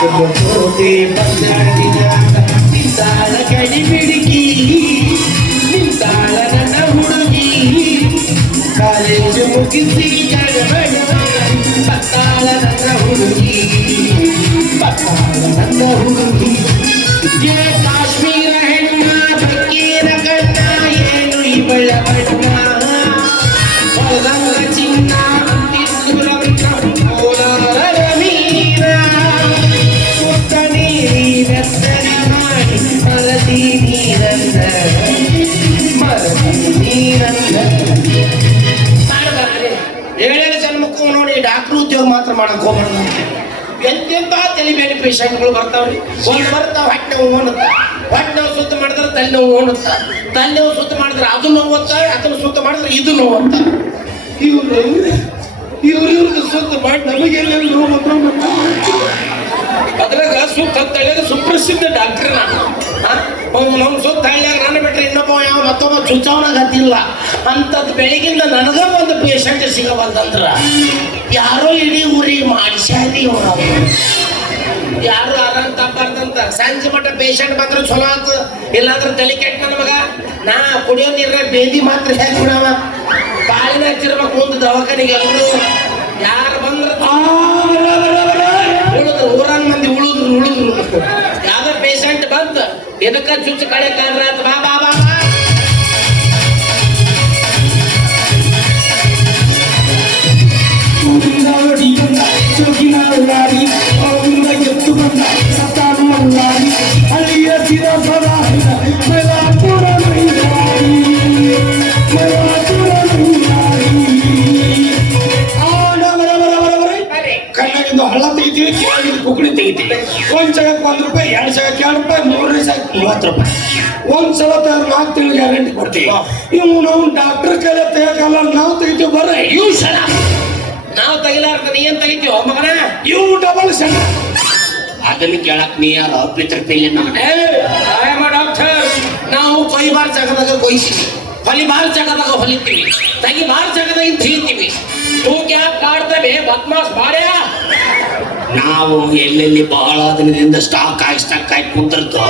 ಕೋತಿ ಬಂದಾಡಿನ ನಿಂತಾಳ ಕಡಿ ಬಿಡುಗಿ ನಿಂತಾಳ ನನ್ನ ಹುಡುಗಿ ಕಾಲೇಜು ಮುಗಿಸಿ ಕಡಬಡ ಬತ್ತಾಳ ನನ್ನ ಹುಡುಗಿ ಬತ್ತಾಳ ನನ್ನ ಹುಡುಗಿ ಕಾಶ್ಮೀರ ಹೆಣ್ಣ ಬಕ್ಕೀರ ಕಣ್ಣ ಏನು ಇವಳ ಬಣ್ಣ ಹೊಲದಂಗ ಚಿನ್ನ ಅಂತಿಸುರಂತ ಕೋಲಾರ ಮೀನ ಸುತ್ತ ನೀರಿ ಬೆತ್ತರಿ ಮಾಡಿ ಮರದಿ ನೀರಂದ ಏಳೇಳು ಜನ್ಮಕ್ಕೂ ನೋಡಿ ಡಾಕ್ಟರ್ ಉದ್ಯೋಗ ಮಾತ್ರ ಮಾಡಕ್ ಹೋಗ್ಬಾರ್ದು ಎಂತೆಂತ ತಲೆಬೇರೆ ಪೇಷಂಟ್ಗಳು ಬರ್ತಾವ್ರಿ ಒಂದು ಬರ್ತಾವ ಹೊಟ್ಟೆ ನೋವು ಅನ್ನುತ್ತ ಹೊಟ್ಟೆ ನೋವು ಸುತ್ತ ಮಾಡಿದ್ರೆ ತಲೆ ನೋವು ಅನ್ನುತ್ತ ತಲೆ ನೋವು ಸುತ್ತ ಮಾಡಿದ್ರೆ ಅದು ನೋವು ಅಂತ ಅದನ್ನು ಸುತ್ತ ಮಾಡಿದ್ರೆ ಇದು ನೋವು ಅಂತ ಇವ್ರದ್ದು ಸುತ್ತ ಮಾಡಿ ನಮಗೆಲ್ಲ ನೋವು ಅದ್ರಾಗ ಸುತ್ತ ಹತ್ತಳ್ಳಿಯಾಗ ಸುಪ್ರಸಿದ್ಧ ಡಾಕ್ಟರ್ ನಾವು ಸುತ್ತ ಹಳ್ಳಿಯಾಗ ನನ್ನ ಬಿಟ್ರೆ ಇನ್ನೊಬ್ಬ ಯಾವ ಮತ್ತೊಬ್ಬ ಚುಚ್ಚಾವನಾಗ ಹತ್ತಿಲ್ಲ ಅಂತದ್ ಬೆಳಗಿಂದ ನನಗ ಒಂದು ಪೇಷಂಟ್ ಸಿಗಬಂತಂದ್ರ ಯಾರೋ ಇಡೀ ಊರಿಗೆ ಮಾಡಿಸ್ಯಾರಿ ಅವ್ರು ಯಾರು ಆರಾಮ್ ತಪ್ಪಾರ್ದಂತ ಸಂಜೆ ಮಟ್ಟ ಪೇಷಂಟ್ ಬಂದ್ರೆ ಚಲೋ ಆತು ಇಲ್ಲಾಂದ್ರೆ ತಲೆ ಕೆಟ್ಟ ನನ್ನ ಮಗ ನಾ ಕುಡಿಯೋ ನೀರ ಬೇದಿ ಮಾತ್ರ ಹೇಗೆ ಬಿಡವ ಬಾಳಿನ ಹಚ್ಚಿರ್ಬೇಕು ಮುಂದೆ ದವಾಖಾನಿಗೆ ಎಲ್ಲರೂ ಯಾರು ಬಂದ್ರೆ ಉಳಿದ್ರು ಊರಾನ್ ಮಂದಿ ಉಳಿದ್ರು ಯಾವ್ದೋ ಪೇಷಂಟ್ ಬಂತು ಎದಕ್ಕ ಚುಚ್ಚು ಕಡೆ ಕಾದ್ರ ಬಾ ಬಾ ಬಾ ಬಾ ಕಣ್ಣಾಗಿಂದು ಹಳ್ಳ ತೆಗಿತೀವಿ ಕಿವಿಯಾಗಿಂದು ಕುಕ್ಕಡಿ ತೆಗಿತೀವಿ ಒಂದ್ ಜಾಗಕ್ಕೆ ₹1 2 ಜಾಗಕ್ಕೆ ₹2 ಮೂರನೇ ಜಾಗಕ್ಕೆ ₹30 ಒಂದ್ಸಲ 4 ತಿಂಗಳು ಗ್ಯಾರಂಟಿ ಕೊಡ್ತೀವಿ ಇವು ನಾವು ಡಾಕ್ಟರ್ ಕೈಲ ತೆಗಿಯಲ್ಲ ನಾವು ತೆಗಿತೀವಿ ಬರ್ರೆ ಇವು ಸಲ ನಾವು ತೆಗಿಲಾರ್ದ ನೀ ಏನ್ ತೆಗಿತೀವ ಮಗನ ಇವು ಡಬಲ್ ಸಲ ಅದನ್ನ ಕೇಳಕ್ ನೀ ಯಾರು ಪಿತೃ ಪೇಲಿ ಡಾಕ್ಟರ್ ನಾವು ಕೊಯ್ಬಾರ್ ಜಾಗದಾಗ ಕೊಯ್ತೀವಿ ಹೊಲಿಬಾರ್ ಜಾಗದಾಗ ಹೊಲಿತೀವಿ ತೆಗಿಬಾರ್ ಜಾಗದಾಗ ತೆಗಿತೀವಿ ತೂಕ ಯಾಕೆ ಕಾಡ್ತವೆ ಬದ್ಮಾಸ್ ಬಾಡ್ಯಾ ನಾವು ಎಲ್ಲೆಲ್ಲಿ ಬಹಳ ದಿನದಿಂದ ಸ್ಟಾಕ್ ಆಗಿ ಕುಂತಿರ್ತೋ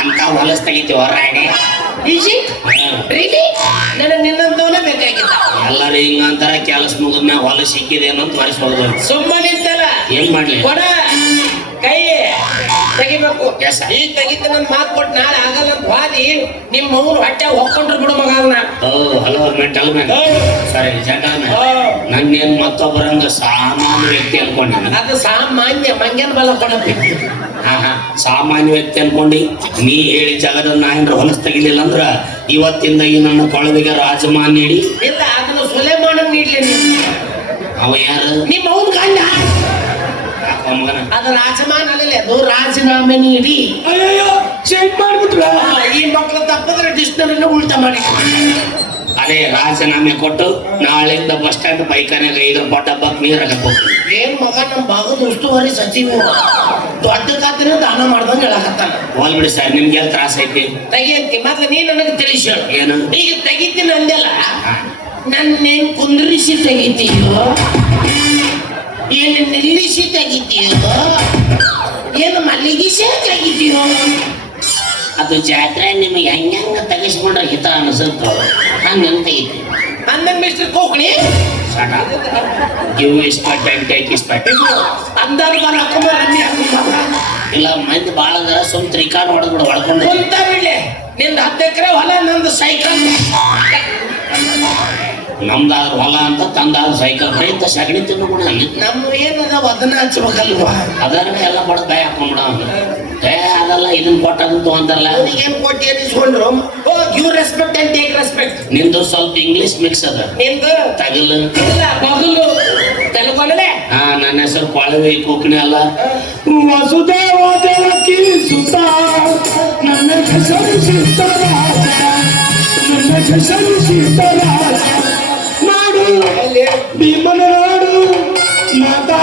ಅಂತ ಹೊಲಸ್ ತೆಗಿತೀವಿ ಹೊರಾಣೆ ನನಗೆ ನಿನ್ನಂತವನೇ ಬೇಕಾಗಿದ್ದ ಎಲ್ಲರೂ ಹಿಂಗಂತಾರ ಕೆಲಸ ಮುಗಿದ್ಮ್ಯಾಗ ಹೊಲ ಸಿಕ್ಕಿದೇನೋ ಅಂತ ತೋರಿಸ್ಬೋದು ಸುಮ್ಮನಿದ್ದಲ್ಲ ಏನ್ ಮಾಡ್ಲಿ ಕೊಡ ಕೈ ತೆಗಿಬೇಕು ಈಗ ತೆಗಿತ ನನ್ ಮಾತು ಕೊಟ್ಟು ನಾಳೆ ಆಗಲ್ಲ ಅಂತ ವಾದಿ ನಿಮ್ಮ ಮೌನ್ ಹೊಟ್ಟೆ ಹೊಕ್ಕೊಂಡ್ರು ಬಿಡು ಮಗ ಹಲೋ ಮೆಂಟಲ್ ಮ್ಯಾನ್ ಸಾರಿ ಜಂಟಲ್ ಮ್ಯಾನ್ ನನ್ನೇನ್ ಮತ್ತೊಬ್ಬರಂಗ ಸಾಮಾನ್ಯ ವ್ಯಕ್ತಿ ಅನ್ಕೊಂಡೆ ಅದು ಸಾಮಾನ್ಯ ಮಂಗ್ಯನ ಬಲ ಕೊಡಬೇಕು ಸಾಮಾನ್ಯ ವ್ಯಕ್ತಿ ಅನ್ಕೊಂಡಿ ನೀ ಹೇಳಿ ಜಾಗದ ನಾ ಏನ್ರ ಹೊಲಸ್ ತೆಗಿಲಿಲ್ಲ ಅಂದ್ರ ಇವತ್ತಿಂದ ಈ ನನ್ನ ಕೊಳವಿಗೆ ರಾಜಮಾನ್ ನೀಡಿ ಇಲ್ಲ ಅದನ್ನು ಸುಲೇಮಾನನ್ ನೀಡ್ಲಿ ಅವ ಯಾರು ನಿಮ್ಮ ಅವನ್ ಗಂಡ ಅದು ರಾಜಮಾನ್ ಅಲ್ಲೇ ಅದು ರಾಜೀನಾಮೆ ನೀಡಿ ಅಯ್ಯೋ ಚೇಂಜ್ ಮಾಡ್ಬಿಟ್ರ ಈ ಮಕ್ಕಳು ತಪ್ಪದ್ರೆ ಡಿಕ್ಷನರಿನ ಉಲ್ಟಾ ಮಾಡಿ ಅದೇ ರಾಜೀನಾಮೆ ಕೊಟ್ಟು ನಾಳೆಯಿಂದ ಬಸ್ ಸ್ಟ್ಯಾಂಡ್ ಬೈಕಾನಾಗ 5 ರೂಪಾಯಿ ಡಬ್ಬಕ್ಕೆ ನೀರ್ ಹಾಕಬೇಕು ಏನ್ ಮಗ ನಮ್ಮ ಭಾಗದ ಉಸ್ತುವಾರಿ ಸಚಿವ ದೊಡ್ಡ ಖಾತೆನ ದಾನ ಮಾಡ್ದಂಗ ಹೇಳಕತ್ತಾನ ಹೋಲ್ ಬಿಡಿ ಸರ್ ನಿಮ್ಗೆ ತ್ರಾಸ ಐತಿ ತೆಗಿಯಂತಿ ಮೊದ್ಲು ನೀ ನನಗೆ ತಿಳಿಸಿ ಏನು ಈಗ ತೆಗಿತೀನಿ ಅಂದೆಲ್ಲ ನನ್ನೇನ್ ಕುಂದ್ರಿಸಿ ತೆಗಿತೀಯೋ ಏನು ನಿಲ್ಲಿಸಿ ತೆಗಿತೀಯೋ ಏನು ಮಲ್ಲಿಗಿಸಿ ತೆಗಿತೀಯೋ ಅದು ಜಾತ್ರೆ ನಿಮಗೆ ಹೆಂಗ ತೆಗಿಸ್ಕೊಂಡ್ರೆ ಹಿತ ಅನಿಸುತ್ತೋ ಹಂಗಂತ ಐತಿ ಅಂದಂಗ ಮಿಸ್ಟರ್ ಕೋಕಣಿ ಗಿವ್ ಇಸ್ಪಟ್ ಅಂಡ್ ಟೇಕ್ ಇಸ್ಪಟ್ ಅಂದಾರ ಇಲ್ಲ ಮಂದಿ ಭಾಳ ಅದ ಸುಮ್ ತ್ರಿಕಾಡ್ ಹೊಡೆದ್ಬಿಡು ಹೊಡ್ಕೊಂಡು ಕುಂತ ಬಿಡ್ಲೆ ನಿಂದ 10 ಎಕರೆ ಹೊಲ ನಂದು ಸೈಕಲ್ ನಮ್ದಾದ್ರ ಹೊಲ ಅಂತ ತಂದಾದ್ರ ಸೈಕಲ್ ರೈತ ಸಗಣಿ ತಿನ್ನು ಕೂಡ ನಮ್ಮ ಏನದ ಅದನ್ನ ಹಚ್ಬೇಕಲ್ವಾ ಅದನ್ನ ಎಲ್ಲ ಬಡ ಬಾಯ್ ಹಾಕೊಂಡ್ಬಿಡ ಅದಲ್ಲ ಇದನ್ನ ಕೊಟ್ಟದಂತ ಅಂತಾರಲ್ಲ ಏನ್ ಕೊಟ್ಟು ಏನಿಸ್ಕೊಂಡ್ರು give respect and take respect ನಿಂದು ಸ್ವಲ್ಪ ಇಂಗ್ಲಿಷ್ ಮಿಕ್ಸ್ ಅದ ನಿಂದು ತಗಲು ಇಲ್ಲ ಬಗಲು ತೆಲುಗಲ್ಲೇ ನನ್ನ ಹೆಸರು ಕೊಳವೆ ಕೂಕಣಿ ಅಲ್ಲ ವಸುದೇವ ದೇವಕಿ ಸುತ ನನ್ನ ಹೆಸರು ಸೀತಾರಾಮ ನನ್ನ ಹೆಸರು ಸೀತಾರಾಮ ನಾಡು ಭೀಮನ ನಾಡು ಮಾತಾ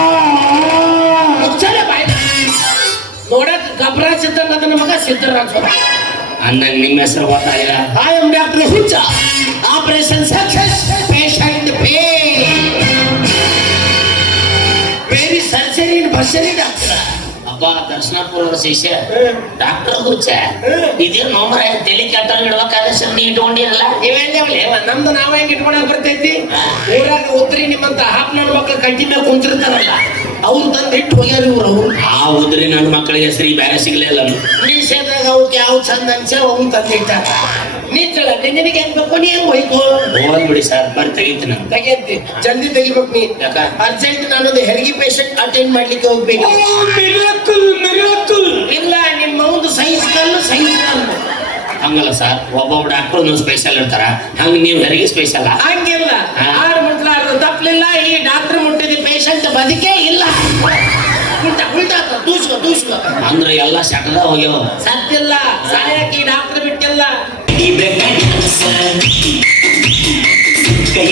ನೋಡಕ್ ಗಬ್ರಾಜ್ ಇದ್ದಂಗ ನನ್ನ ಮಗ ಸಿದ್ದರಾಜ ಅಂದಂಗ ನಿಮ್ಮ ಹೆಸರು ಗೊತ್ತಾಗಿಲ್ಲ ಐ ಆಮ್ ಡಾಕ್ಟರ್ ಹುಚ್ಚ operation success patient pay very surgery in bursary doctor ಅಪ್ಪ ದರ್ಶನಪುರ ಶಿಷ್ಯ ಡಾಕ್ಟರ್ ಹುಚ್ಚ ಇದೇನು ನೋಮ್ರ ತಲೆ ಕೆಟ್ಟ ಇಡ್ಬೇಕಾದ್ರೆ ಸರ್ ನೀ ಇಟ್ಕೊಂಡಿರಲ್ಲ ನಮ್ದು ನಾವ್ ಹೆಂಗ್ ಇಟ್ಕೊಳಕ್ ಬರ್ತೈತಿ ಊರಾಗ ಉದ್ರಿ ನಿಮ್ಮಂತ ಹಾಪ್ ನನ್ನ ಮಕ್ಳು ಕಂಟಿ ಮೇಲೆ ಕುಂತಿರ್ತಾರಲ್ಲ ಅವ್ರು ತಂದು ಇಟ್ಟು ಹೋಗ್ಯಾರ ಇವ್ರು ಅವ್ರು ಆ ಉದ್ರಿ ನನ್ನ ಮಕ್ಕಳಿಗೆ ಹೆಸರು ಬೇರೆ ಸಿಗ್ಲಿಲ್ಲ ಮೀಸೆದಾಗ ಅವಕ್ಕೆ ಯಾವ ಚಂದ ಅನ್ಸ ಅವ್ನು ತಂದಿಟ್ಟಾರ ನೀಚಳ ನಿನಗೆ ಹೆಂಗ್ ಬೇಕು ನೀ ಹೆಂಗ್ ಹೋಯ್ತು ಹೋಗ್ಬಿಡಿ ಸರ್ ಬರ್ರಿ ತೆಗಿತೀನಿ ತೆಗೆದ್ದಿ ಜಲ್ದಿ ತೆಗಿಬೇಕು ನೀ ಯಾಕ? ಅರ್ಜೆಂಟ್ ನಾನೊಂದು ಹೆರಿಗೆ ಪೇಷಂಟ್ ಅಟೆಂಡ್ ಮಾಡ್ಲಿಕ್ಕೆ ಹೋಗ್ಬೇಕು ಮಿರಾಕಲ್ ಇಲ್ಲ ನಿಮ್ಮ ಒಂದು ಸೈನ್ಸ್ ಕಲ್ಲು ಹಂಗಲ್ಲ ಸರ್ ಒಬ್ಬೊಬ್ಬ ಡಾಕ್ಟರ್ ಒಂದೊಂದು ಸ್ಪೆಷಲ್ ಇರ್ತಾರ ಹಂಗ ನೀವು ಹೆರಿಗೆ ಸ್ಪೆಷಲ್ ಹಂಗಿಲ್ಲ ಆರು ಮುಟ್ಲಾರ್ದು ತಪ್ಪಲಿಲ್ಲ ಈ ಡಾಕ್ಟರ್ ಮುಟ್ಟಿದ ಪೇಷಂಟ್ ಬದುಕೇ ಇಲ್ಲ ಉಲ್ಟಾ ಉಲ್ಟಾ ದೂಸ್ಕೋ ಅಂದ್ರೆ ಎಲ್ಲ ಶಟದ ಹೋಗ್ಯಾವ ಸತ್ತಿಲ್ಲ ಸಾಯಕ್ಕೆ ಈ ಡಾಕ್ಟರ್ ಬಿಟ್ಟಿಲ್ಲ ಕೈ